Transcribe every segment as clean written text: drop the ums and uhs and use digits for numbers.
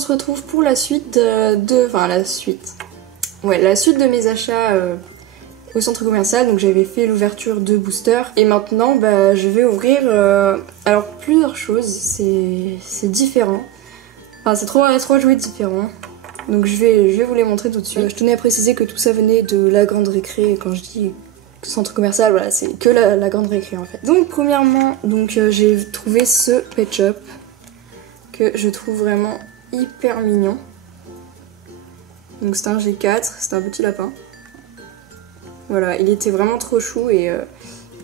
se retrouve pour la suite la suite de mes achats au centre commercial. Donc j'avais fait l'ouverture de Booster et maintenant bah, je vais ouvrir alors plusieurs choses, c'est différent. Enfin c'est trois jouets différents. Donc je vais vous les montrer tout de suite. Je tenais à préciser que tout ça venait de la grande récré. Quand je dis centre commercial, voilà, c'est que la grande récré en fait. Donc premièrement, j'ai trouvé ce Pet Shop que je trouve vraiment hyper mignon. Donc c'est un G4, c'est un petit lapin. Voilà, il était vraiment trop chou et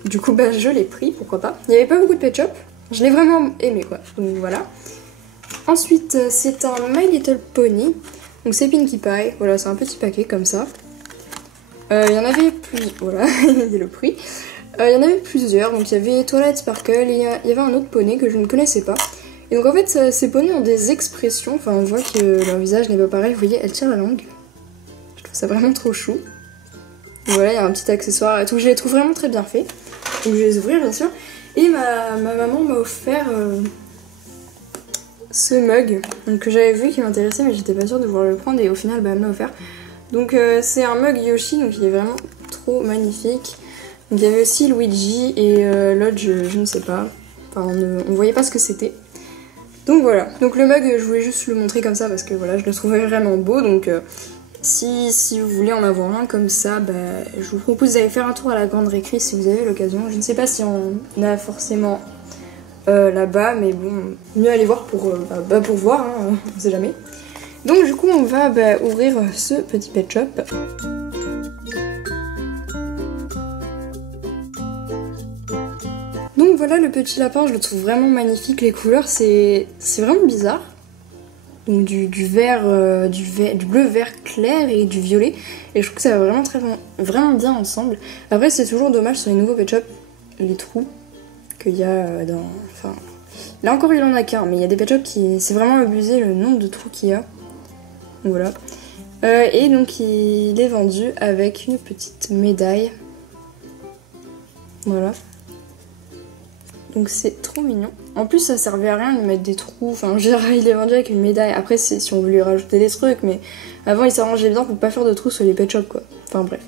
du coup bah, je l'ai pris, pourquoi pas. Il n'y avait pas beaucoup de Pet Shop, je l'ai vraiment aimé quoi, donc voilà. Ensuite c'est un My Little Pony, donc c'est Pinkie Pie, voilà c'est un petit paquet comme ça. Il y en avait plus, voilà, il y a le prix. Il y en avait plusieurs, donc il y avait Twilight Sparkle et il y avait un autre poney que je ne connaissais pas. Et donc en fait ces poneys ont des expressions, enfin on voit que leur visage n'est pas pareil, vous voyez elle tire la langue. Je trouve ça vraiment trop chou. Et voilà il y a un petit accessoire et tout, je les trouve vraiment très bien fait. Donc je vais les ouvrir bien sûr. Et ma maman m'a offert ce mug donc, que j'avais vu qui m'intéressait mais j'étais pas sûre de vouloir le prendre et au final bah, elle me l'a offert. Donc c'est un mug Yoshi, donc il est vraiment trop magnifique. Donc il y avait aussi Luigi et l'autre je ne sais pas, enfin on voyait pas ce que c'était. Donc voilà, donc le mug je voulais juste le montrer comme ça parce que voilà je le trouvais vraiment beau. Donc si vous voulez en avoir un comme ça, bah, je vous propose d'aller faire un tour à la grande récré si vous avez l'occasion. Je ne sais pas si on a forcément là-bas, mais bon, mieux aller voir pour voir, hein, on sait jamais. Donc du coup on va ouvrir ce petit Pet Shop. Donc voilà le petit lapin, je le trouve vraiment magnifique, les couleurs c'est vraiment bizarre. Donc du vert, du bleu vert clair et du violet. Et je trouve que ça va vraiment bien ensemble. Après c'est toujours dommage sur les nouveaux Pet Shop, les trous qu'il y a dans... Enfin, là encore il en a qu'un, mais il y a des Pet Shop qui... C'est vraiment abusé le nombre de trous qu'il y a. Voilà. Et donc il est vendu avec une petite médaille. Voilà. Donc c'est trop mignon. En plus ça servait à rien de mettre des trous. Enfin je veux dire, il est vendu avec une médaille. Après c'est si on veut lui rajouter des trucs. Mais avant il s'arrangeait bien pour pas faire de trous sur les Pet Shop quoi. Enfin bref.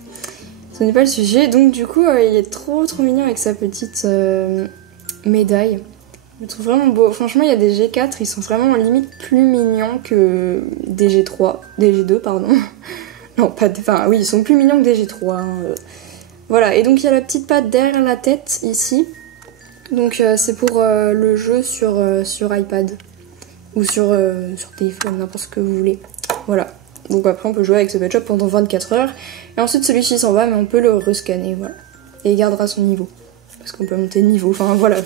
Ce n'est pas le sujet. Donc du coup il est trop mignon avec sa petite médaille. Je le trouve vraiment beau. Franchement, il y a des G4, ils sont vraiment limite plus mignons que des G3. Des G2, pardon. Non, pas... Enfin, oui, ils sont plus mignons que des G3. Hein. Voilà, et donc il y a la petite patte derrière la tête, ici. Donc c'est pour le jeu sur iPad. Ou sur téléphone, n'importe ce que vous voulez. Voilà. Donc après, on peut jouer avec ce Pet Shop pendant 24 heures. Et ensuite, celui-ci s'en va, mais on peut le rescanner, voilà. Et il gardera son niveau. Parce qu'on peut monter de niveau. Enfin, voilà,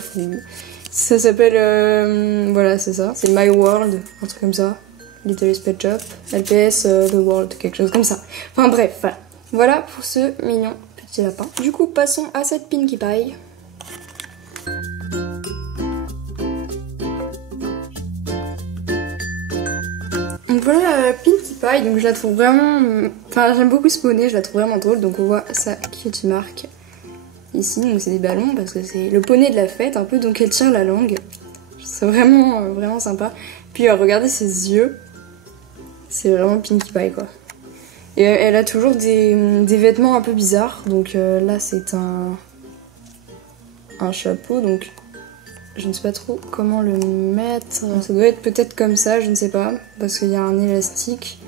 ça s'appelle, voilà c'est ça, c'est My World, un truc comme ça, Little Pet Shop, LPS The World, quelque chose comme ça. Enfin bref, voilà pour ce mignon petit lapin. Du coup passons à cette Pinkie Pie. Donc voilà Pinkie Pie, donc je la trouve vraiment, enfin j'aime beaucoup ce poney, je la trouve vraiment drôle, donc on voit sa cutie mark. Ici, donc c'est des ballons parce que c'est le poney de la fête un peu, donc elle tire la langue. C'est vraiment sympa. Puis regardez ses yeux, c'est vraiment Pinkie Pie quoi. Et elle a toujours des vêtements un peu bizarres, donc là c'est un chapeau, donc je ne sais pas trop comment le mettre. Ça doit être peut-être comme ça, je ne sais pas, parce qu'il y a un élastique.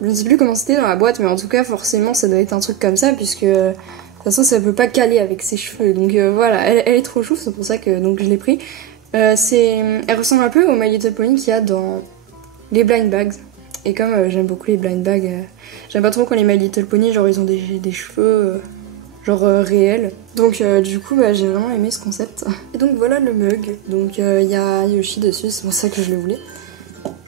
Je ne sais plus comment c'était dans la boîte, mais en tout cas forcément ça doit être un truc comme ça, puisque... De toute façon ça peut pas caler avec ses cheveux, donc voilà, elle est trop chou, c'est pour ça que donc, je l'ai pris. Elle ressemble un peu au My Little Pony qu'il y a dans les blind bags. Et comme j'aime beaucoup les blind bags, j'aime pas trop quand les My Little Pony, genre ils ont des cheveux genre réels. Donc du coup j'ai vraiment aimé ce concept. Et donc voilà le mug, donc il y a Yoshi dessus, c'est pour ça que je le voulais.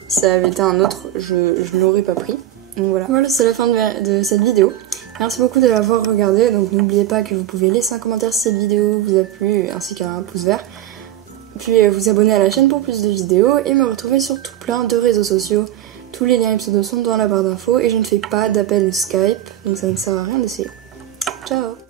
Si ça avait été un autre, je ne l'aurais pas pris. Donc voilà, c'est la fin de cette vidéo. Merci beaucoup de l'avoir regardé, donc n'oubliez pas que vous pouvez laisser un commentaire si cette vidéo vous a plu, ainsi qu'un pouce vert. Puis vous abonner à la chaîne pour plus de vidéos et me retrouver sur tout plein de réseaux sociaux. Tous les liens et pseudos sont dans la barre d'infos et je ne fais pas d'appel Skype, donc ça ne sert à rien d'essayer. Ciao!